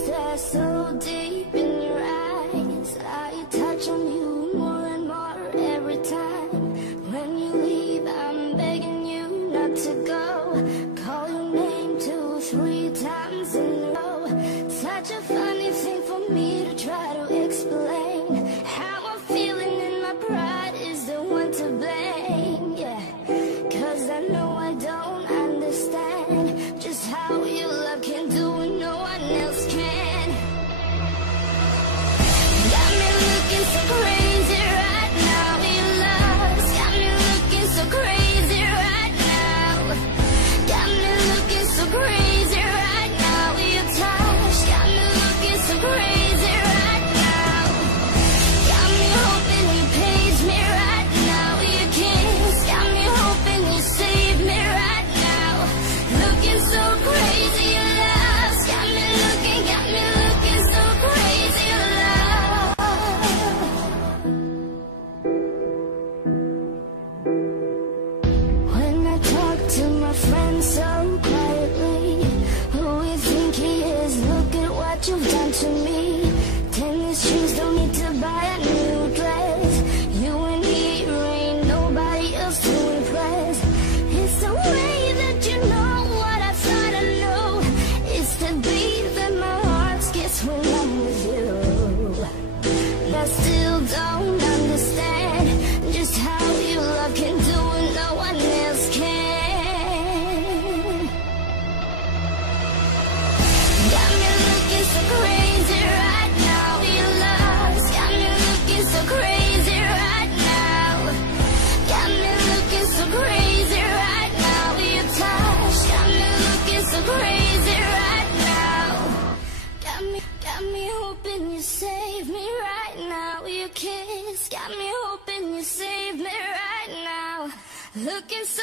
stare so deep in your eyes. I touch on you more and more every time. When you leave, I'm begging you not to go. Call your name 2, 3 times in a row. Such a funny thing for me to try to explain. How I'm feeling and my pride is the one to blame. Yeah, 'cause I know I don't understand just how your love can do what no one else can. Got me looking so crazy right now. Your love's got me looking so crazy right now. Got me looking so crazy right now. Your touch got me looking so crazy right now. Got me hoping you page me right now. Your kiss got me hoping you save me right now. Looking so crazy, your love's got me looking so crazy, your love. When I talk to my friends so quietly, who you think he is? Look at what you've done to me. Tennis shoes, don't need to buy a new dress. You and me, ain't nobody else to impress. It's the way that you know what I thought I knew. It's the beat that my heart gets when I'm with you. I still don't understand just how your love can do what no one else can. Got me looking so crazy right now. Your love's got me looking so crazy right now. Got me looking so crazy right now. Your touch got me looking so crazy right now. Got me hoping you save me right now. Your kiss got me hoping you save me right now. Looking so